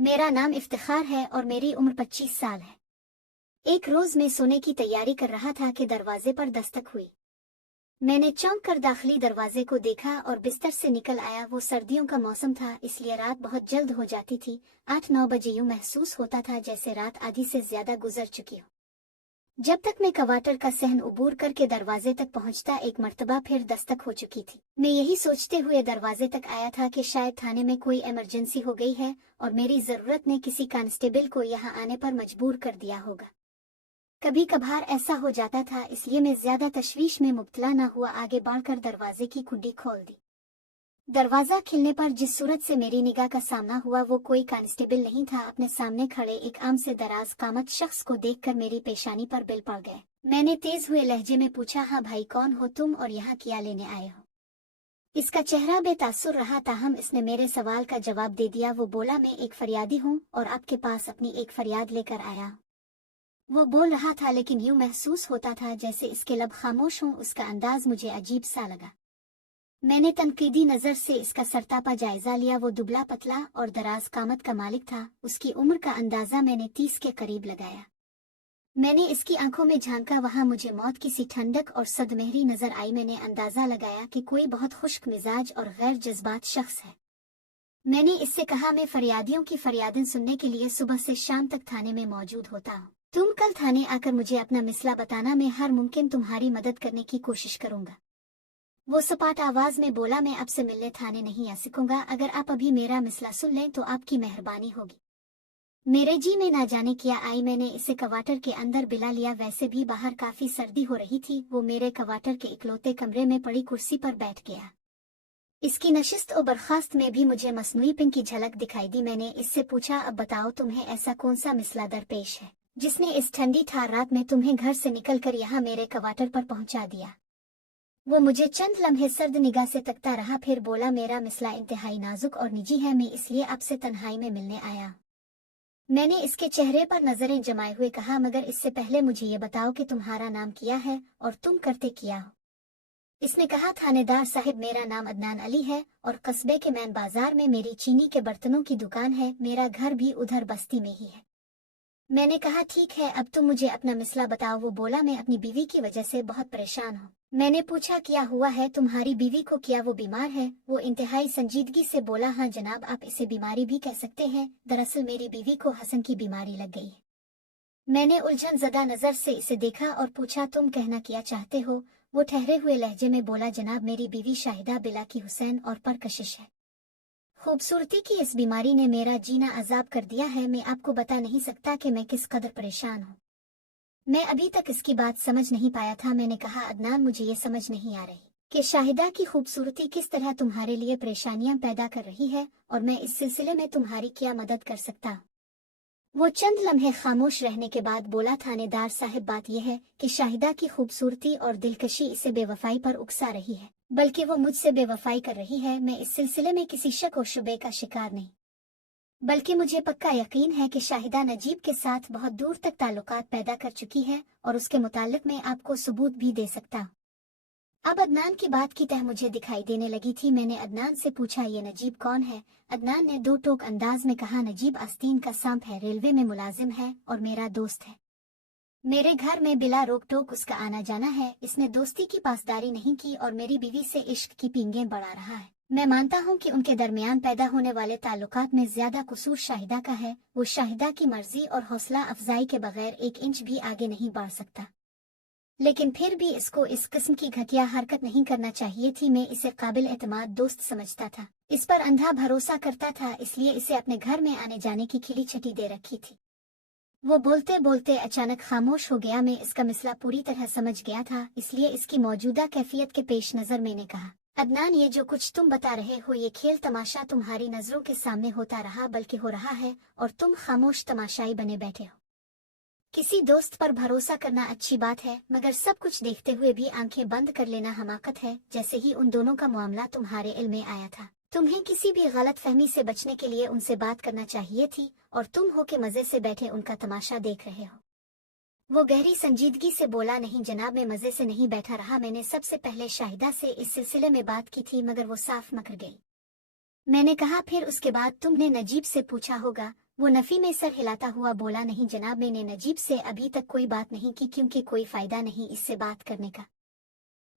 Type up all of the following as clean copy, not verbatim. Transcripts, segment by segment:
मेरा नाम इफ्तिखार है और मेरी उम्र 25 साल है। एक रोज मैं सोने की तैयारी कर रहा था कि दरवाजे पर दस्तक हुई। मैंने चौंक कर दाखिली दरवाजे को देखा और बिस्तर से निकल आया। वो सर्दियों का मौसम था, इसलिए रात बहुत जल्द हो जाती थी। 8-9 बजे यूं महसूस होता था जैसे रात आधी से ज्यादा गुजर चुकी हो। जब तक मैं कवाटर का सहन उबूर करके दरवाजे तक पहुंचता, एक मर्तबा फिर दस्तक हो चुकी थी। मैं यही सोचते हुए दरवाजे तक आया था कि शायद थाने में कोई इमरजेंसी हो गई है और मेरी जरूरत ने किसी कांस्टेबल को यहाँ आने पर मजबूर कर दिया होगा। कभी कभार ऐसा हो जाता था, इसलिए मैं ज्यादा तशवीश में मुब्तला न हुआ। आगे बढ़कर दरवाजे की कुंडी खोल दी। दरवाजा खिलने पर जिस सूरत से मेरी निगाह का सामना हुआ वो कोई कांस्टेबल नहीं था। अपने सामने खड़े एक आम से दराज कामत शख्स को देखकर मेरी पेशानी पर बिल पड़ गए। मैंने तेज हुए लहजे में पूछा, हाँ भाई, कौन हो तुम और यहाँ क्या लेने आए हो? इसका चेहरा बेतासुर रहा, ताहम इसने मेरे सवाल का जवाब दे दिया। वो बोला, मैं एक फरियादी हूँ और आपके पास अपनी एक फरियाद लेकर आया हूँ। वो बोल रहा था लेकिन यूं महसूस होता था जैसे इसके लब खामोश हों। उसका अंदाज मुझे अजीब सा लगा। मैंने तनकीदी नजर से इसका सरतापा जायजा लिया। वो दुबला पतला और दराज कामत का मालिक था। उसकी उम्र का अंदाजा मैंने 30 के करीब लगाया। मैंने इसकी आंखों में झांका, वहां मुझे मौत की सी ठंडक और सदमेहरी नजर आई। मैंने अंदाजा लगाया कि कोई बहुत खुश्क मिजाज और गैर जज्बात शख्स है। मैंने इससे कहा, मैं फरियादियों की फरियादें सुनने के लिए सुबह से शाम तक थाने में मौजूद होता हूँ। तुम कल थाने आकर मुझे अपना मिसला बताना, मैं हर मुमकिन तुम्हारी मदद करने की कोशिश करूंगा। वो सपाट आवाज में बोला, मैं आपसे मिलने थाने नहीं आ सकूंगा। अगर आप अभी मेरा मिसला सुन लें तो आपकी मेहरबानी होगी। मेरे जी में ना जाने क्या आई। मैंने इसे कवाटर के अंदर बिला लिया। वैसे भी बाहर काफी सर्दी हो रही थी। वो मेरे कवाटर के इकलौते कमरे में पड़ी कुर्सी पर बैठ गया। इसकी नशिस्त और बर्खास्त में भी मुझे मसनूई पिंक की झलक दिखाई दी। मैंने इससे पूछा, अब बताओ, तुम्हें ऐसा कौन सा मिसला दरपेश है जिसने इस ठंडी ठार रात में तुम्हें घर से निकलकर यहाँ मेरे कवाटर पर पहुंचा दिया? वो मुझे चंद लम्हे सर्द निगाह से तकता रहा, फिर बोला, मेरा मिसला इंतहाई नाजुक और निजी है। मैं इसलिए आपसे तन्हाई में मिलने आया। मैंने इसके चेहरे पर नजरें जमाए हुए कहा, मगर इससे पहले मुझे ये बताओ कि तुम्हारा नाम क्या है और तुम करते क्या हो? इसने कहा, थानेदार साहिब, मेरा नाम अदनान अली है और कस्बे के मैन बाजार में मेरी चीनी के बर्तनों की दुकान है। मेरा घर भी उधर बस्ती में ही है। मैंने कहा, ठीक है, अब तुम मुझे अपना मिसला बताओ। वो बोला, मैं अपनी बीवी की वजह से बहुत परेशान हूँ। मैंने पूछा, क्या हुआ है तुम्हारी बीवी को, क्या वो बीमार है? वो इंतहाई संजीदगी से बोला, हाँ जनाब, आप इसे बीमारी भी कह सकते हैं। दरअसल मेरी बीवी को हसन की बीमारी लग गई है। मैंने उलझन ज़दा नजर से इसे देखा और पूछा, तुम कहना क्या चाहते हो? वो ठहरे हुए लहजे में बोला, जनाब, मेरी बीवी शाहिदा बिला की हुसैन और परकशिश है। खूबसूरती की इस बीमारी ने मेरा जीना अजाब कर दिया है। मैं आपको बता नहीं सकता कि मैं किस कदर परेशान हूँ। मैं अभी तक इसकी बात समझ नहीं पाया था। मैंने कहा, अदनान, मुझे ये समझ नहीं आ रही कि शाहिदा की खूबसूरती किस तरह तुम्हारे लिए परेशानियां पैदा कर रही है और मैं इस सिलसिले में तुम्हारी क्या मदद कर सकता हूँ? वो चंद लम्हे खामोश रहने के बाद बोला, थानेदार साहब, बात यह है कि शाहिदा की खूबसूरती और दिलकशी इसे बेवफाई पर उकसा रही है, बल्कि वो मुझसे बेवफाई कर रही है। मैं इस सिलसिले में किसी शक और शुबे का शिकार नहीं, बल्कि मुझे पक्का यकीन है कि शाहिदा नजीब के साथ बहुत दूर तक ताल्लुकात पैदा कर चुकी है और उसके मुताल्लिक मैं आपको सबूत भी दे सकता हूँ। अब अदनान की बात की तह मुझे दिखाई देने लगी थी। मैंने अदनान से पूछा, ये नजीब कौन है? अदनान ने दो टोक अंदाज में कहा, नजीब आस्तीन का सांप है, रेलवे में मुलाजिम है और मेरा दोस्त है। मेरे घर में बिला रोक टोक उसका आना जाना है। इसने दोस्ती की पासदारी नहीं की और मेरी बीवी से इश्क की पींगें बढ़ा रहा है। मैं मानता हूँ कि उनके दरमियान पैदा होने वाले ताल्लुकात में ज्यादा कसूर शाहिदा का है। वो शाहिदा की मर्जी और हौसला अफजाई के बगैर 1 इंच भी आगे नहीं बढ़ सकता, लेकिन फिर भी इसको इस किस्म की घटिया हरकत नहीं करना चाहिए थी। मैं इसे काबिल एतमाद दोस्त समझता था, इस पर अंधा भरोसा करता था, इसलिए इसे अपने घर में आने जाने की खिली छटी दे रखी थी। वो बोलते बोलते अचानक खामोश हो गया। मैं इसका मिसला पूरी तरह समझ गया था, इसलिए इसकी मौजूदा कैफियत के पेश नजर मैंने कहा, अदनान, ये जो कुछ तुम बता रहे हो, ये खेल तमाशा तुम्हारी नजरों के सामने होता रहा, बल्कि हो रहा है, और तुम खामोश तमाशाई बने बैठे हो। किसी दोस्त पर भरोसा करना अच्छी बात है, मगर सब कुछ देखते हुए भी आंखें बंद कर लेना हमाकत है। जैसे ही उन दोनों का मामला तुम्हारे इल्म में आया था, तुम्हें किसी भी गलत फहमी से बचने के लिए उनसे बात करना चाहिए थी, और तुम हो के मजे से बैठे उनका तमाशा देख रहे हो। वो गहरी संजीदगी से बोला, नहीं जनाब, मैं मजे से नहीं बैठा रहा। मैंने सबसे पहले शाहिदा से इस सिलसिले में बात की थी, मगर वो साफ मकर गई। मैंने कहा फिर उसके बाद तुमने नजीब से पूछा होगा। वो नफी में सर हिलाता हुआ बोला नहीं जनाब, मैंने नजीब से अभी तक कोई बात नहीं की क्योंकि कोई फायदा नहीं इससे बात करने का।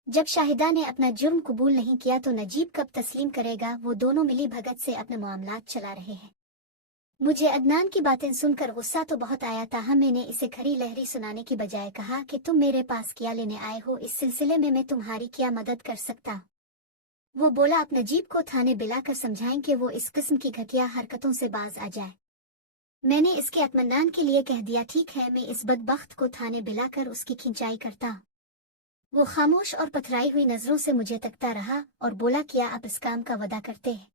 जब शाहिदा ने अपना जुर्म कबूल नहीं किया तो नजीब कब तस्लीम करेगा। वो दोनों मिली भगत से अपने मामलात चला रहे हैं। मुझे अदनान की बातें सुनकर गुस्सा तो बहुत आया, ताहम मैंने इसे खरी लहरी सुनाने की बजाय कहा कि तुम मेरे पास क्या लेने आए हो, इस सिलसिले में मैं तुम्हारी क्या मदद कर सकता। वो बोला आप नजीब को थाने बुलाकर समझाएं कि वो इस किस्म की घटिया हरकतों से बाज आ जाए। मैंने इसके इत्मीनान के लिए कह दिया ठीक है, मैं इस बदबख्त को थाने बुलाकर उसकी खिंचाई करता। वो खामोश और पथराई हुई नजरों से मुझे तकता रहा और बोला क्या आप इस काम का वादा करते हैं।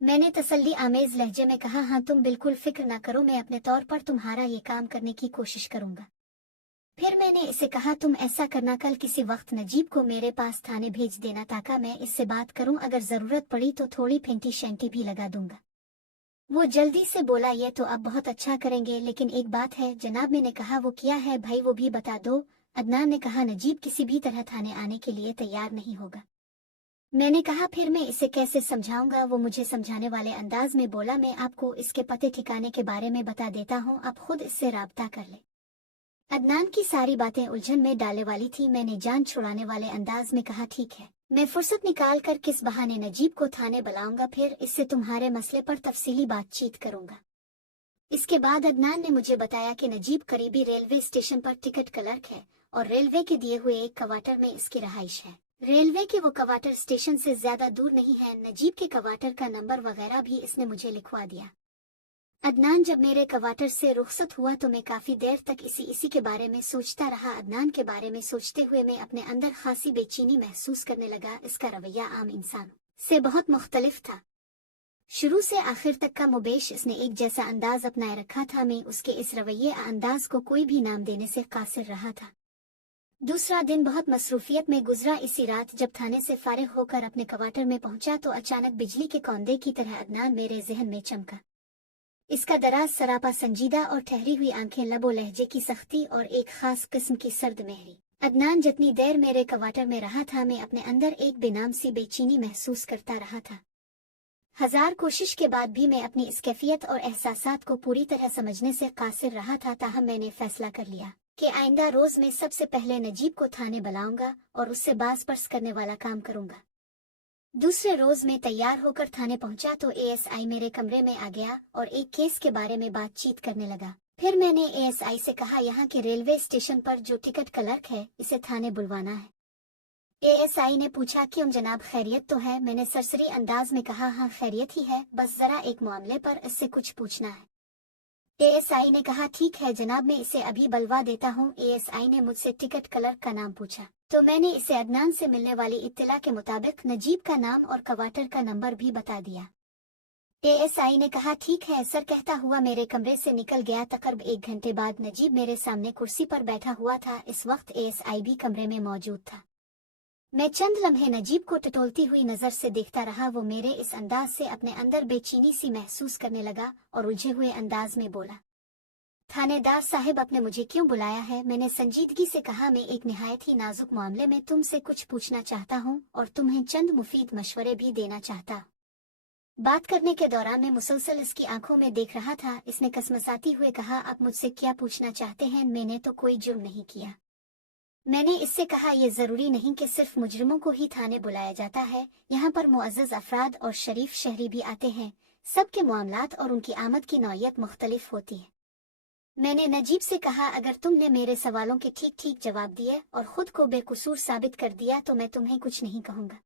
मैंने तसल्ली आमेज लहजे में कहा हाँ तुम बिल्कुल फिक्र ना करो, मैं अपने तौर पर तुम्हारा ये काम करने की कोशिश करूंगा। फिर मैंने इसे कहा तुम ऐसा करना, कल किसी वक्त नजीब को मेरे पास थाने भेज देना ताकि मैं इससे बात करूं, अगर जरूरत पड़ी तो थोड़ी फेंटी शेंटी भी लगा दूंगा। वो जल्दी से बोला ये तो आप बहुत अच्छा करेंगे, लेकिन एक बात है जनाब। मैंने कहा वो क्या है भाई, वो भी बता दो। अदनान ने कहा नजीब किसी भी तरह थाने आने के लिए तैयार नहीं होगा। मैंने कहा फिर मैं इसे कैसे समझाऊंगा। वो मुझे समझाने वाले अंदाज में बोला मैं आपको इसके पते ठिकाने के बारे में बता देता हूँ, आप खुद इससे राब्ता कर ले। अदनान की सारी बातें उलझन में डालने वाली थी। मैंने जान छुड़ाने वाले अंदाज में कहा ठीक है, मैं फुर्सत निकाल कर किस बहाने नजीब को थाने बुलाऊंगा, फिर इससे तुम्हारे मसले पर तफसीली बातचीत करूंगा। इसके बाद अदनान ने मुझे बताया कि नजीब करीबी रेलवे स्टेशन पर टिकट क्लर्क है और रेलवे के दिए हुए एक क्वार्टर में इसकी रहाइश है। रेलवे के वो क्वार्टर स्टेशन से ज्यादा दूर नहीं है। नजीब के क्वार्टर का नंबर वगैरह भी इसने मुझे लिखवा दिया। अदनान जब मेरे क्वार्टर से रुखसत हुआ तो मैं काफी देर तक इसी के बारे में सोचता रहा। अदनान के बारे में सोचते हुए मैं अपने अंदर खासी बेचैनी महसूस करने लगा। इसका रवैया आम इंसानों से बहुत मुख्तलिफ था। शुरू से आखिर तक का मुबेश इसने एक जैसा अंदाज अपनाए रखा था। मैं उसके इस रवैये अंदाज को कोई भी नाम देने से कासिर रहा था। दूसरा दिन बहुत मसरूफियत में गुजरा। इसी रात जब थाने से फारिग होकर अपने क्वार्टर में पहुंचा तो अचानक बिजली के कौंदे की तरह अदनान मेरे जहन में चमका। इसका दराज सरापा संजीदा और ठहरी हुई आंखें, लबो लहजे की सख्ती और एक खास किस्म की सर्द मेहरी। अदनान जितनी देर मेरे क्वार्टर में रहा था मैं अपने अंदर एक बेनाम सी बेचैनी महसूस करता रहा था। हजार कोशिश के बाद भी मैं अपनी इस कैफियत और एहसासात को पूरी तरह समझने से कासिर रहा था। ताहम मैंने फैसला कर लिया कि आइंदा रोज में सबसे पहले नजीब को थाने बुलाऊंगा और उससे बाज पर्स करने वाला काम करूंगा। दूसरे रोज में तैयार होकर थाने पहुंचा तो एएसआई मेरे कमरे में आ गया और एक केस के बारे में बातचीत करने लगा। फिर मैंने एएसआई से कहा यहाँ के रेलवे स्टेशन पर जो टिकट क्लर्क है इसे थाने बुलवाना है। एएसआई ने पूछा क्यों जनाब, खैरियत तो है। मैंने सरसरी अंदाज में कहा हाँ खैरियत ही है, बस जरा एक मामले पर इससे कुछ पूछना है। एएसआई ने कहा ठीक है जनाब, मैं इसे अभी बुलवा देता हूँ। एएसआई ने मुझसे टिकट क्लर्क का नाम पूछा तो मैंने इसे अदनान से मिलने वाली इत्तला के मुताबिक नजीब का नाम और क्वार्टर का नंबर भी बता दिया। एएसआई ने कहा ठीक है सर कहता हुआ मेरे कमरे से निकल गया। तकरीब 1 घंटे बाद नजीब मेरे सामने कुर्सी पर बैठा हुआ था। इस वक्त एएसआई भी कमरे में मौजूद था। मैं चंद लम्हे नजीब को टटोलती हुई नजर से देखता रहा। वो मेरे इस अंदाज से अपने अंदर बेचैनी सी महसूस करने लगा और उलझे हुए अंदाज में बोला थानेदार साहब आपने मुझे क्यों बुलाया है। मैंने संजीदगी से कहा मैं एक निहायत ही नाजुक मामले में तुमसे कुछ पूछना चाहता हूँ और तुम्हें चंद मुफीद मशवरे भी देना चाहता। बात करने के दौरान मैं मुसलसल इसकी आंखों में देख रहा था। इसने कसमसाती हुए कहा आप मुझसे क्या पूछना चाहते हैं। मैंने तो कोई जुर्म नहीं किया। मैंने इससे कहा यह जरूरी नहीं कि सिर्फ मुजरिमों को ही थाने बुलाया जाता है, यहाँ पर मुअज़्ज़ज़ अफराद और शरीफ शहरी भी आते हैं। सबके मामलात और उनकी आमद की नौयत मुख्तलिफ होती है। मैंने नजीब से कहा अगर तुमने मेरे सवालों के ठीक ठीक जवाब दिए और खुद को बेकसूर साबित कर दिया तो मैं तुम्हें कुछ नहीं कहूँगा।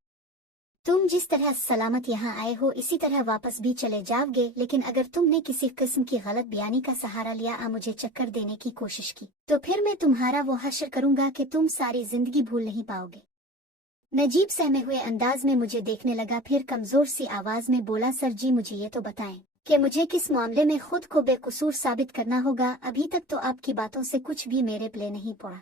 तुम जिस तरह सलामत यहाँ आए हो इसी तरह वापस भी चले जाओगे, लेकिन अगर तुमने किसी किस्म की गलत बयानी का सहारा लिया और मुझे चक्कर देने की कोशिश की तो फिर मैं तुम्हारा वो हश्र करूंगा कि तुम सारी जिंदगी भूल नहीं पाओगे। नजीब सहमे हुए अंदाज में मुझे देखने लगा, फिर कमजोर सी आवाज में बोला सर जी मुझे ये तो बताएं कि मुझे किस मामले में खुद को बेकसूर साबित करना होगा। अभी तक तो आपकी बातों से कुछ भी मेरे प्ले नहीं पड़ा।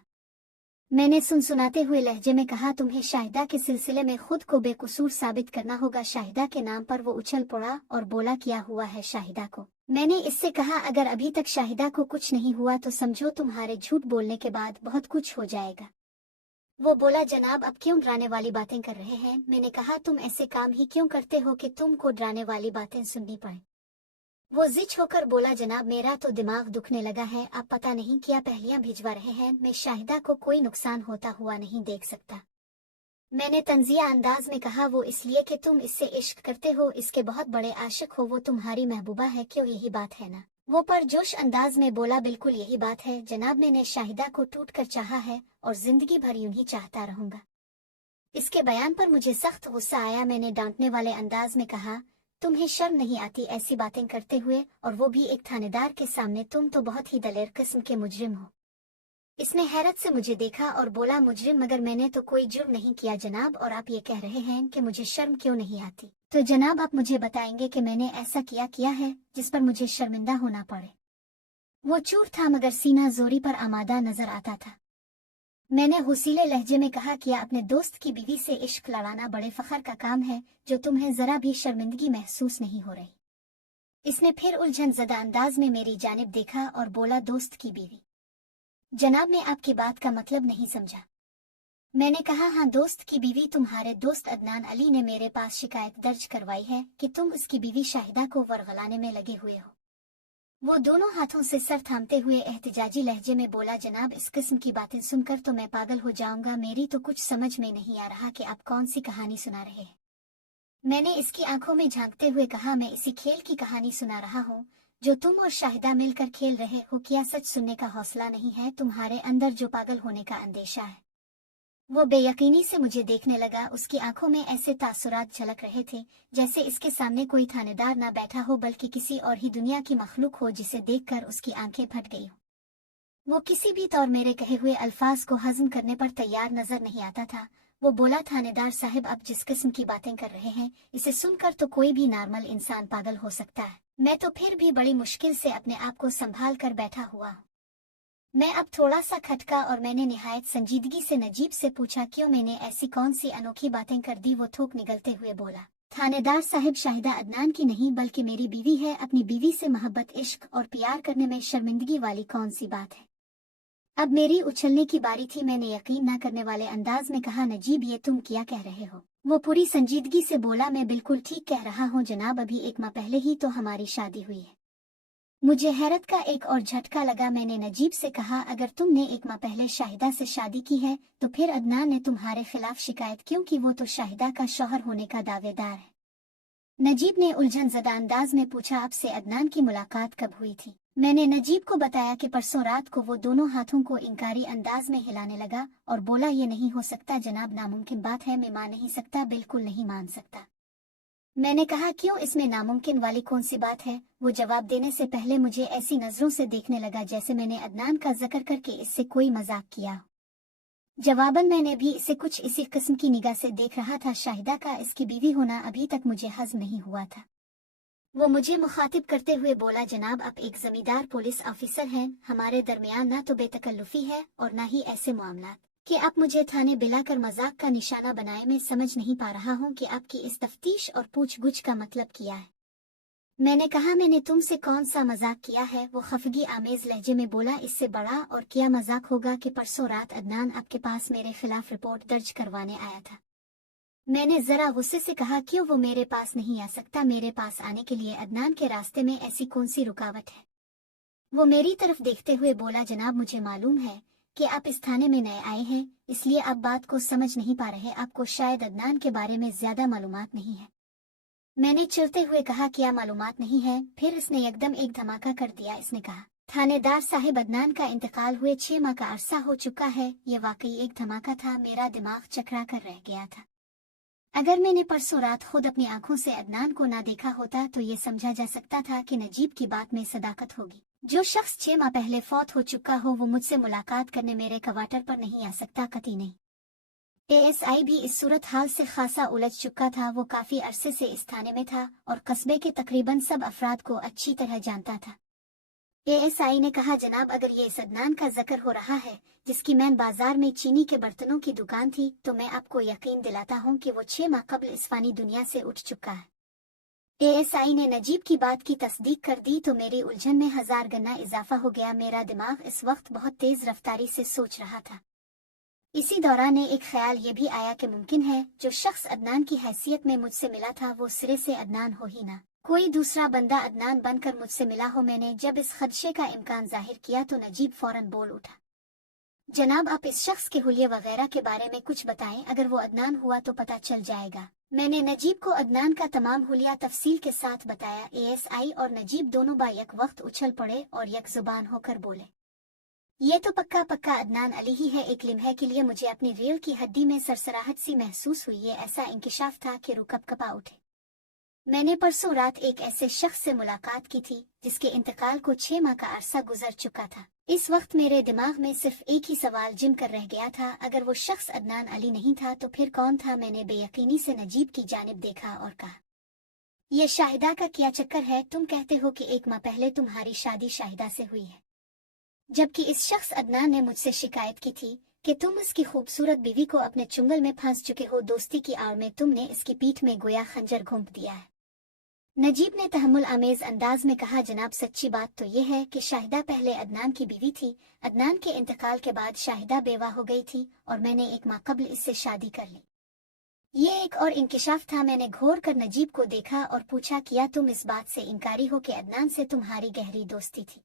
मैंने सुनसुनाते हुए लहजे में कहा तुम्हें शाहिदा के सिलसिले में खुद को बेकसूर साबित करना होगा। शाहिदा के नाम पर वो उछल पड़ा और बोला क्या हुआ है शाहिदा को। मैंने इससे कहा अगर अभी तक शाहिदा को कुछ नहीं हुआ तो समझो तुम्हारे झूठ बोलने के बाद बहुत कुछ हो जाएगा। वो बोला, जनाब अब क्यों डराने वाली बातें कर रहे हैं? मैंने कहा, तुम ऐसे काम ही क्यों करते हो कि तुमको डराने वाली बातें सुननी पड़े? वो जिच होकर बोला, जनाब मेरा तो दिमाग दुखने लगा है, आप पता नहीं क्या पहेलियां भिजवा रहे हैं, मैं शाहिदा को कोई नुकसान होता हुआ नहीं देख सकता। मैंने तंजिया अंदाज में कहा, वो इसलिए कि तुम इससे इश्क करते हो, इसके बहुत बड़े आशिक हो, वो तुम्हारी महबूबा है, क्यों यही बात है ना? वो परजोश अंदाज में बोला, बिल्कुल यही बात है जनाब, मैंने शाहिदा को टूट कर चाहा है और जिंदगी भर यूं ही चाहता रहूंगा। इसके बयान पर मुझे सख्त गुस्सा आया। मैंने डांटने वाले अंदाज में कहा, तुम्हें शर्म नहीं आती ऐसी बातें करते हुए, और वो भी एक थानेदार के सामने? तुम तो बहुत ही दलेर किस्म के मुजरिम हो। इसने हैरत से मुझे देखा और बोला, मुजरिम? मगर मैंने तो कोई जुर्म नहीं किया जनाब, और आप ये कह रहे हैं कि मुझे शर्म क्यों नहीं आती? तो जनाब आप मुझे बताएंगे कि मैंने ऐसा किया है जिस पर मुझे शर्मिंदा होना पड़े? वो चूर था मगर सीना जोरी पर आमादा नजर आता था। मैंने हुसीले लहजे में कहा, किया अपने दोस्त की बीवी से इश्क लड़ाना बड़े फख्र का काम है, जो तुम्हें जरा भी शर्मिंदगी महसूस नहीं हो रही? इसने फिर उलझन ज़दा अंदाज में मेरी जानिब देखा और बोला, दोस्त की बीवी? जनाब मैं आपकी बात का मतलब नहीं समझा। मैंने कहा, हाँ दोस्त की बीवी। तुम्हारे दोस्त अदनान अली ने मेरे पास शिकायत दर्ज करवाई है कि तुम उसकी बीवी शाहिदा को वरगलाने में लगे हुए हो। वो दोनों हाथों से सर थामते हुए एहतिजाजी लहजे में बोला, जनाब इस किस्म की बातें सुनकर तो मैं पागल हो जाऊंगा, मेरी तो कुछ समझ में नहीं आ रहा कि आप कौन सी कहानी सुना रहे हैं। मैंने इसकी आंखों में झांकते हुए कहा, मैं इसी खेल की कहानी सुना रहा हूँ जो तुम और शाहिदा मिलकर खेल रहे हो। क्या सच सुनने का हौसला नहीं है तुम्हारे अंदर, जो पागल होने का अंदेशा है? वो बेयकीनी से मुझे देखने लगा। उसकी आंखों में ऐसे तासुरात झलक रहे थे जैसे इसके सामने कोई थानेदार ना बैठा हो बल्कि किसी और ही दुनिया की मखलूक हो, जिसे देखकर उसकी आंखें फट गई हो। वो किसी भी तौर मेरे कहे हुए अल्फाज को हजम करने पर तैयार नजर नहीं आता था। वो बोला, थानेदार साहब आप जिस किस्म की बातें कर रहे हैं, इसे सुनकर तो कोई भी नॉर्मल इंसान पागल हो सकता है। मैं तो फिर भी बड़ी मुश्किल से अपने आप को संभाल कर बैठा हुआ हूँ। मैं अब थोड़ा सा खटका और मैंने निहायत संजीदगी से नजीब से पूछा, क्यों? मैंने ऐसी कौन सी अनोखी बातें कर दी? वो थूक निगलते हुए बोला, थानेदार साहब शाहिदा अदनान की नहीं बल्कि मेरी बीवी है। अपनी बीवी से मोहब्बत, इश्क और प्यार करने में शर्मिंदगी वाली कौन सी बात है? अब मेरी उछलने की बारी थी। मैंने यकीन न करने वाले अंदाज में कहा, नजीब ये तुम क्या कह रहे हो? वो पूरी संजीदगी से बोला, मैं बिल्कुल ठीक कह रहा हूँ जनाब, अभी 1 माह पहले ही तो हमारी शादी हुई है। मुझे हैरत का एक और झटका लगा। मैंने नजीब से कहा, अगर तुमने 1 माह पहले शाहिदा से शादी की है तो फिर अदनान ने तुम्हारे खिलाफ शिकायत क्यों की? वो तो शाहिदा का शौहर होने का दावेदार है। नजीब ने उलझन ज़दा अंदाज में पूछा, आपसे अदनान की मुलाकात कब हुई थी? मैंने नजीब को बताया कि परसों रात को। वो दोनों हाथों को इनकारी अंदाज में हिलाने लगा और बोला, ये नहीं हो सकता जनाब, नामुमकिन बात है, मैं मान नहीं सकता, बिल्कुल नहीं मान सकता। मैंने कहा, क्यों? इसमें नामुमकिन वाली कौन सी बात है? वो जवाब देने से पहले मुझे ऐसी नजरों से देखने लगा जैसे मैंने अदनान का जिक्र करके इससे कोई मजाक किया हो। जवाबन मैंने भी इसे कुछ इसी किस्म की निगाह से देख रहा था। शाहिदा का इसकी बीवी होना अभी तक मुझे हज़म नहीं हुआ था। वो मुझे मुखातिब करते हुए बोला, जनाब आप एक जमींदार पुलिस ऑफिसर हैं, हमारे दरमियान ना तो बेतकल्लुफी है और ना ही ऐसे मामला कि आप मुझे थाने बिलाकर मजाक का निशाना बनाए। मैं समझ नहीं पा रहा हूँ कि आपकी इस तफ्तीश और पूछगुछ का मतलब क्या है। मैंने कहा, मैंने तुमसे कौन सा मजाक किया है? वो खफगी आमेज लहजे में बोला, इससे बड़ा और क्या मजाक होगा कि परसों रात अदनान आपके पास मेरे खिलाफ रिपोर्ट दर्ज करवाने आया था। मैंने जरा गुस्से से कहा, क्यों? वो मेरे पास नहीं आ सकता। मेरे पास आने के लिए अदनान के रास्ते में ऐसी कौन सी रुकावट है? वो मेरी तरफ देखते हुए बोला, जनाब मुझे मालूम है कि आप इस थाने में नए आए हैं, इसलिए आप बात को समझ नहीं पा रहे। आपको शायद अदनान के बारे में ज्यादा मालूमात नहीं है। मैंने चिढ़ते हुए कहा, क्या मालूमात नहीं है? फिर इसने एकदम एक धमाका कर दिया। इसने कहा, थानेदार साहिब अदनान का इंतकाल हुए 6 माह का अरसा हो चुका है। ये वाकई एक धमाका था। मेरा दिमाग चकरा कर रह गया था। अगर मैंने परसों रात खुद अपनी आंखों से अदनान को ना देखा होता तो ये समझा जा सकता था कि नजीब की बात में सदाकत होगी। जो शख्स 6 माह पहले फौत हो चुका हो वो मुझसे मुलाकात करने मेरे क्वार्टर पर नहीं आ सकता, कतई नहीं। एएसआई भी इस सूरत हाल से खासा उलझ चुका था। वो काफी अरसे से इस थाने में था और कस्बे के तकरीबन सब अफराद को अच्छी तरह जानता था। एएसआई ने कहा, जनाब अगर ये इस अदनान का जिक्र हो रहा है जिसकी मैन बाजार में चीनी के बर्तनों की दुकान थी, तो मैं आपको यकीन दिलाता हूँ कि वो 6 माह कबल इस फानी दुनिया से उठ चुका है। एएसआई ने नजीब की बात की तस्दीक कर दी तो मेरी उलझन में 1000 गुना इजाफा हो गया। मेरा दिमाग इस वक्त बहुत तेज रफ्तारी से सोच रहा था। इसी दौरान एक ख्याल ये भी आया कि मुमकिन है जो शख्स अदनान की हैसियत में मुझसे मिला था वो सिरे से अदनान हो ही ना, कोई दूसरा बंदा अदनान बनकर मुझसे मिला हो। मैंने जब इस खदशे का इम्कान जाहिर किया तो नजीब फौरन बोल उठा, जनाब आप इस शख्स के हुलिये वगैरह के बारे में कुछ बताएं, अगर वो अदनान हुआ तो पता चल जाएगा। मैंने नजीब को अदनान का तमाम हुलिया तफसील के साथ बताया। एएसआई और नजीब दोनों बायक वक्त उछल पड़े और यक जुबान होकर बोले, ये तो पक्का पक्का अदनान अली ही है। एक लिम्हे के लिए मुझे अपनी रीढ़ की हड्डी में सरसराहट सी महसूस हुई। ये ऐसा इंकिशाफ था कि रूह कपकपा उठे। मैंने परसों रात एक ऐसे शख्स से मुलाकात की थी जिसके इंतकाल को 6 माह का अरसा गुजर चुका था। इस वक्त मेरे दिमाग में सिर्फ एक ही सवाल जिम कर रह गया था, अगर वो शख्स अदनान अली नहीं था तो फिर कौन था। मैंने बेयकीनी से नजीब की जानिब देखा और कहा, यह शाहिदा का क्या चक्कर है? तुम कहते हो कि 1 माह पहले तुम्हारी शादी शाहिदा से हुई है, जबकि इस शख्स अदनान ने मुझसे शिकायत की थी कि तुम उसकी खूबसूरत बीवी को अपने चुंगल में फंस चुके हो। दोस्ती की आड़ में तुमने इसकी पीठ में गोया खंजर घोंप दिया है। नजीब ने तहम्मुल आमेज अंदाज में कहा, जनाब सच्ची बात तो यह है कि शाहिदा पहले अदनान की बीवी थी। अदनान के इंतकाल के बाद शाहिदा बेवा हो गई थी और मैंने 1 माह कबल इससे शादी कर ली। ये एक और इंकिशाफ था। मैंने घोर कर नजीब को देखा और पूछा, क्या तुम इस बात से इनकारी हो कि अदनान से तुम्हारी गहरी दोस्ती थी?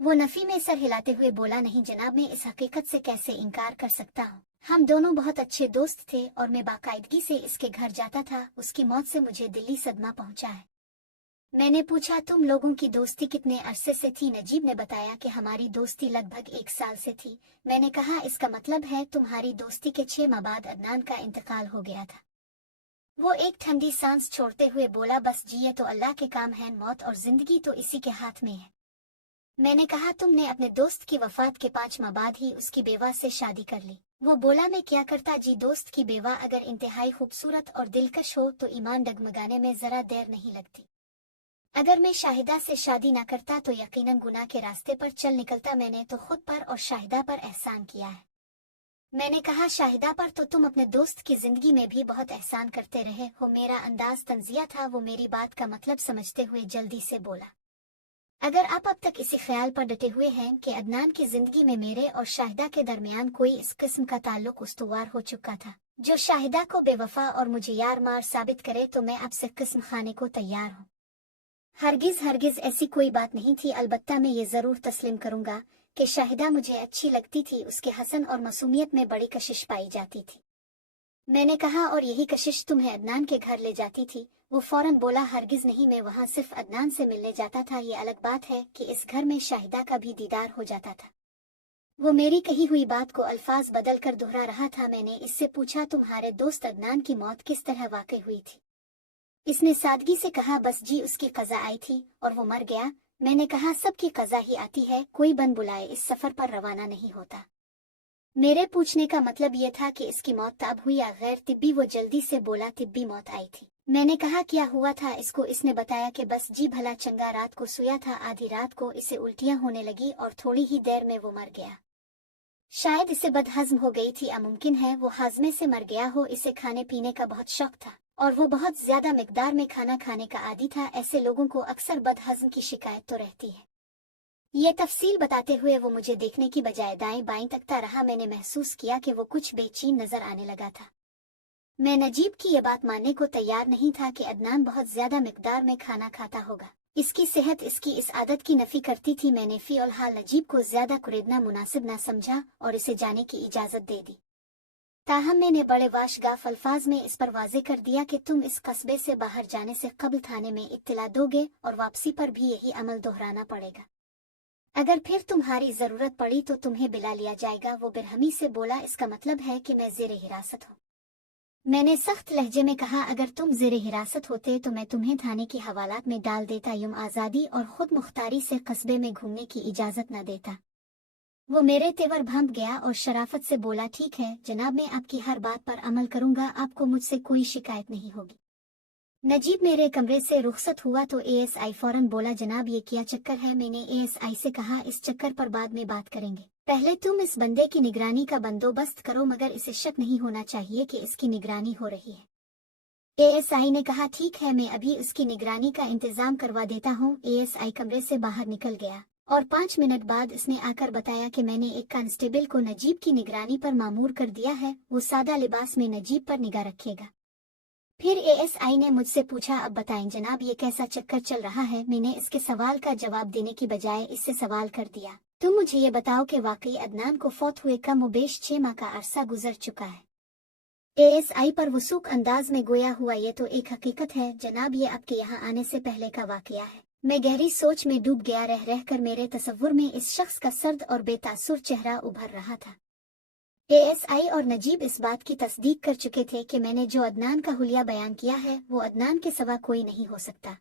वो नफी में सर हिलाते हुए बोला, नहीं जनाब, मैं इस हकीकत से कैसे इनकार कर सकता हूँ। हम दोनों बहुत अच्छे दोस्त थे और मैं बाकायदगी से इसके घर जाता था। उसकी मौत से मुझे दिली सदमा पहुंचा है। मैंने पूछा, तुम लोगों की दोस्ती कितने अरसे से थी? नजीब ने बताया कि हमारी दोस्ती लगभग 1 साल से थी। मैंने कहा, इसका मतलब है तुम्हारी दोस्ती के 6 माह बाद अदनान का इंतकाल हो गया था। वो एक ठंडी सांस छोड़ते हुए बोला, बस जी, ये तो अल्लाह के काम है, मौत और जिंदगी तो इसी के हाथ में है। मैंने कहा, तुमने अपने दोस्त की वफात के 5 माह बाद ही उसकी बेवा से शादी कर ली? वो बोला, मैं क्या करता जी, दोस्त की बेवा अगर इंतहाई खूबसूरत और दिलकश हो तो ईमान डगमगाने में जरा देर नहीं लगती। अगर मैं शाहिदा से शादी ना करता तो यकीनन गुनाह के रास्ते पर चल निकलता। मैंने तो खुद पर और शाहिदा पर एहसान किया है। मैंने कहा, शाहिदा पर तो तुम अपने दोस्त की जिंदगी में भी बहुत एहसान करते रहे हो। मेरा अंदाज तंजिया था। वो मेरी बात का मतलब समझते हुए जल्दी से बोला, अगर आप अब तक इसी ख्याल पर डटे हुए हैं कि अदनान की जिंदगी में मेरे और शाहिदा के दरमियान कोई इस किस्म का ताल्लुक उस्तवार हो चुका था जो शाहिदा को बेवफा और मुझे यार मार साबित करे, तो मैं आपसे किस्म खाने को तैयार हूँ। हरगिज हरगिज ऐसी कोई बात नहीं थी। अलबत्ता मैं ये जरूर तस्लीम करूंगा कि शाहिदा मुझे अच्छी लगती थी। उसके हसन और मासूमियत में बड़ी कशिश पाई जाती थी। मैंने कहा, और यही कशिश तुम्हें अदनान के घर ले जाती थी? वो फौरन बोला, हरगिज नहीं, मैं वहाँ सिर्फ अदनान से मिलने जाता था। ये अलग बात है कि इस घर में शाहिदा का भी दीदार हो जाता था। वो मेरी कही हुई बात को अल्फाज बदल कर दोहरा रहा था। मैंने इससे पूछा, तुम्हारे दोस्त अदनान की मौत किस तरह वाकई हुई थी? इसने सादगी से कहा, बस जी, उसकी कज़ा आई थी और वो मर गया। मैंने कहा, सबकी कज़ा ही आती है, कोई बन बुलाए इस सफर पर रवाना नहीं होता। मेरे पूछने का मतलब ये था कि इसकी मौत तब हुई या गैर तिब्बी? वो जल्दी से बोला, तिब्बी मौत आई थी। मैंने कहा, क्या हुआ था इसको? इसने बताया कि बस जी, भला चंगा रात को सोया था, आधी रात को इसे उल्टियां होने लगी और थोड़ी ही देर में वो मर गया। शायद इसे बदहज़म हो गई थी, मुमकिन है वो हाजमे से मर गया हो। इसे खाने पीने का बहुत शौक था और वो बहुत ज्यादा मिकदार में खाना खाने का आदी था। ऐसे लोगों को अक्सर बदहज़म की शिकायत तो रहती है। ये तफसील बताते हुए वो मुझे देखने की बजाय दाएं बाएं तकता रहा। मैंने महसूस किया कि वो कुछ बेचैन नजर आने लगा था। मैं नजीब की ये बात मानने को तैयार नहीं था कि अदनान बहुत ज्यादा मिकदार में खाना खाता होगा। इसकी सेहत इसकी इस आदत की नफी करती थी। मैंने फिलहाल नजीब को ज्यादा कुरेदना मुनासिब न समझा और इसे जाने की इजाजत दे दी। ताहम मैंने बड़े वाशगाफ अल्फाज में इस पर वाजे कर दिया कि तुम इस कस्बे से बाहर जाने से कबल थाने में इत्तला दोगे और वापसी पर भी यही अमल दोहराना पड़ेगा। अगर फिर तुम्हारी जरूरत पड़ी तो तुम्हें बुला लिया जाएगा। वो बेरहमी से बोला, इसका मतलब है कि मैं ज़ेरे हिरासत हूँ? मैंने सख्त लहजे में कहा, अगर तुम ज़ेरे हिरासत होते तो मैं तुम्हें थाने की हवालात में डाल देता, यूं आज़ादी और खुद मुख्तारी से कस्बे में घूमने की इजाज़त न देता। वो मेरे तेवर भंग गया और शराफत से बोला, ठीक है जनाब, मैं आपकी हर बात पर अमल करूंगा, आपको मुझसे कोई शिकायत नहीं होगी। नजीब मेरे कमरे से रुखसत हुआ तो एएसआई फौरन बोला, जनाब ये क्या चक्कर है? मैंने एएसआई से कहा, इस चक्कर पर बाद में बात करेंगे, पहले तुम इस बंदे की निगरानी का बंदोबस्त करो, मगर इसे शक नहीं होना चाहिए कि इसकी निगरानी हो रही है। एएसआई ने कहा, ठीक है, मैं अभी उसकी निगरानी का इंतजाम करवा देता हूँ। एएसआई कमरे से बाहर निकल गया और 5 मिनट बाद इसने आकर बताया कि मैंने एक कांस्टेबल को नजीब की निगरानी पर मामूर कर दिया है, वो सादा लिबास में नजीब पर निगाह रखेगा। फिर एएसआई ने मुझसे पूछा, अब बताएं जनाब ये कैसा चक्कर चल रहा है। मैंने इसके सवाल का जवाब देने की बजाय इससे सवाल कर दिया, तुम मुझे ये बताओ कि वाकई अदनान को फौत हुए कमोबेश 6 माह का अरसा गुजर चुका है। एएसआई पर वसूख अंदाज में गोया हुआ, ये तो एक हकीकत है जनाब, ये आपके यहाँ आने से पहले का वाकया है। मैं गहरी सोच में डूब गया, रह रहकर मेरे तसव्वुर में इस शख्स का सर्द और बेतासुर चेहरा उभर रहा था। एएसआई और नजीब इस बात की तस्दीक कर चुके थे कि मैंने जो अदनान का हुलिया बयान किया है वो अदनान के सिवा कोई नहीं हो सकता।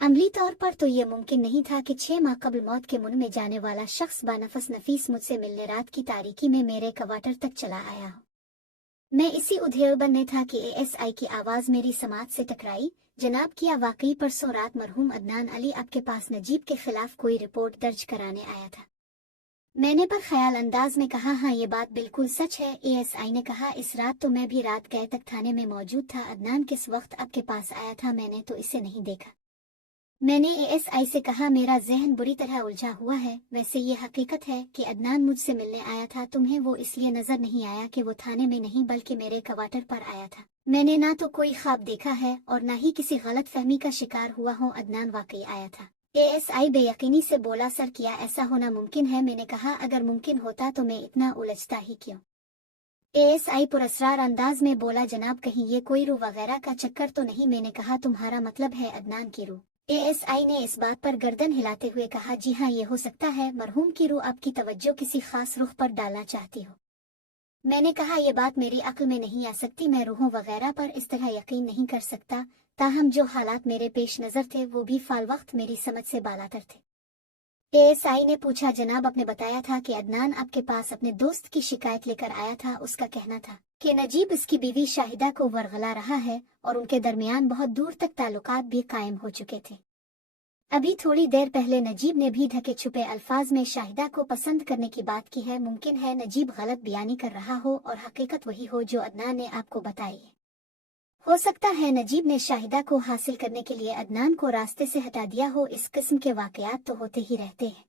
अमली तौर पर तो ये मुमकिन नहीं था कि 6 माह कबल मौत के मुंह में जाने वाला शख्स बानफस नफीस मुझसे मिलने रात की तारीकी में मेरे क्वार्टर तक चला आया हो। मैं इसी उधेड़बन में था कि एएसआई की आवाज मेरी समात से टकराई, जनाब किया वाकई परसों रात मरहूम अदनान अली आपके पास नजीब के खिलाफ कोई रिपोर्ट दर्ज कराने आया था। मैंने पर ख्याल अंदाज में कहा, हाँ ये बात बिल्कुल सच है। एएसआई ने कहा, इस रात तो मैं भी रात गए तक थाने में मौजूद था। अदनान किस वक्त आपके पास आया था? मैंने तो इसे नहीं देखा। मैंने एएसआई से कहा, मेरा जहन बुरी तरह उलझा हुआ है। वैसे ये हकीकत है कि अदनान मुझसे मिलने आया था, तुम्हें वो इसलिए नजर नहीं आया कि वो थाने में नहीं बल्कि मेरे क्वार्टर पर आया था। मैंने ना तो कोई ख्वाब देखा है और ना ही किसी गलत फहमी का शिकार हुआ हूँ, अदनान वाकई आया था। एएसआई बेयकीनी से बोला, सर क्या ऐसा होना मुमकिन है? मैंने कहा, अगर मुमकिन होता तो मैं इतना उलझता ही क्यों? एएसआई पुरस्रार अंदाज में बोला, जनाब कहीं ये कोई रूह वगैरह का चक्कर तो नहीं? मैंने कहा, तुम्हारा मतलब है अदनान की रूह? एएसआई ने इस बात पर गर्दन हिलाते हुए कहा, जी हाँ ये हो सकता है, मरहूम की रूह आपकी तवज्जो किसी खास रुख पर डालना चाहती हो। मैंने कहा, यह बात मेरी अक्ल में नहीं आ सकती, मैं रूहों वगैरह पर इस तरह यकीन नहीं कर सकता। ताहम जो हालात मेरे पेश नजर थे वो भी फाल वक्त मेरी समझ से बालातर थे। एएसआई ने पूछा, जनाब आपने बताया था कि अदनान आपके पास अपने दोस्त की शिकायत लेकर आया था। उसका कहना था कि नजीब इसकी बीवी शाहिदा को वरगला रहा है और उनके दरमियान बहुत दूर तक ताल्लुकात भी कायम हो चुके थे। अभी थोड़ी देर पहले नजीब ने भी ढके छुपे अल्फाज में शाहिदा को पसंद करने की बात की है। मुमकिन है नजीब गलत बयानी कर रहा हो और हकीकत वही हो जो अदनान ने आपको बताई है। हो सकता है नजीब ने शाहिदा को हासिल करने के लिए अदनान को रास्ते से हटा दिया हो। इस किस्म के वाकयात तो होते ही रहते हैं।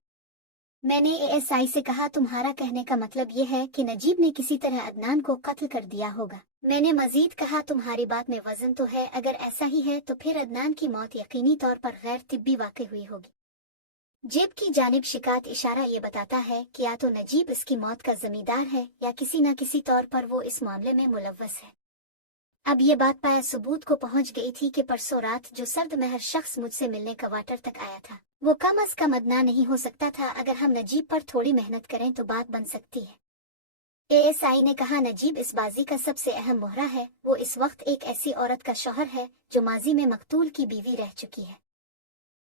मैंने एएसआई से कहा, तुम्हारा कहने का मतलब ये है कि नजीब ने किसी तरह अदनान को कत्ल कर दिया होगा? मैंने मजीद कहा, तुम्हारी बात में वजन तो है, अगर ऐसा ही है तो फिर अदनान की मौत यकीनी तौर पर गैर तिब्बी वाक़ई हुई होगी। जेब की जानिब शिकायत इशारा ये बताता है कि या तो नजीब इसकी मौत का जमींदार है या किसी न किसी तौर पर वो इस मामले में मुलव्वस है। अब ये बात पाया सबूत को पहुंच गई थी कि परसों रात जो सर्द महर शख्स मुझसे मिलने क्वार्टर तक आया था वो कम अज कम अदनान नहीं हो सकता था। अगर हम नजीब पर थोड़ी मेहनत करें तो बात बन सकती है। एएसआई ने कहा, नजीब इस बाजी का सबसे अहम मोहरा है। वो इस वक्त एक ऐसी औरत का शौहर है जो माजी में मकतूल की बीवी रह चुकी है।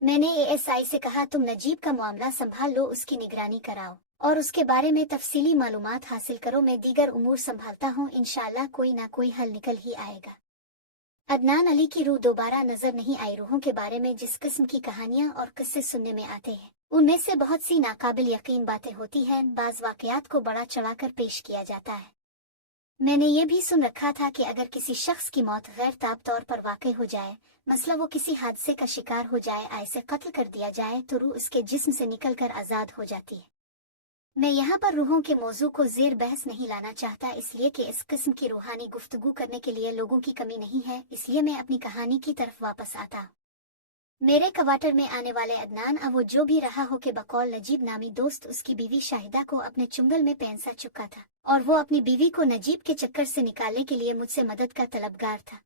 मैंने एएसआई से कहा, तुम नजीब का मामला संभाल लो, उसकी निगरानी कराओ और उसके बारे में तफसीली मालूमात हासिल करो। मैं दीगर उमूर संभालता हूँ, इंशाअल्लाह कोई ना कोई हल निकल ही आएगा। अदनान अली की रूह दोबारा नजर नहीं आई। रूहों के बारे में जिस किस्म की कहानियां और किस्से सुनने में आते हैं उनमें से बहुत सी नाकाबिल यकीन बातें होती हैं। बाज वाकयात को बड़ा चढ़ाकर पेश किया जाता है। मैंने ये भी सुन रखा था कि अगर किसी शख्स की मौत गैर ताब तौर पर वाक़ई हो जाए, मसला वो किसी हादसे का शिकार हो जाए, ऐसे कत्ल कर दिया जाए, तो रूह उसके जिस्म से निकलकर आज़ाद हो जाती है। मैं यहाँ पर रूहों के मौजू को ज़ेर बहस नहीं लाना चाहता, इसलिए कि इस किस्म की रूहानी गुफ्तगू करने के लिए लोगों की कमी नहीं है। इसलिए मैं अपनी कहानी की तरफ वापस आता हूँ। मेरे क्वार्टर में आने वाले अदनान, अब वो जो भी रहा हो के बकौल नजीब नामी दोस्त उसकी बीवी शाहिदा को अपने चुंगल में पेंसा चुका था और वो अपनी बीवी को नजीब के चक्कर से निकालने के लिए मुझसे मदद का तलबगार था।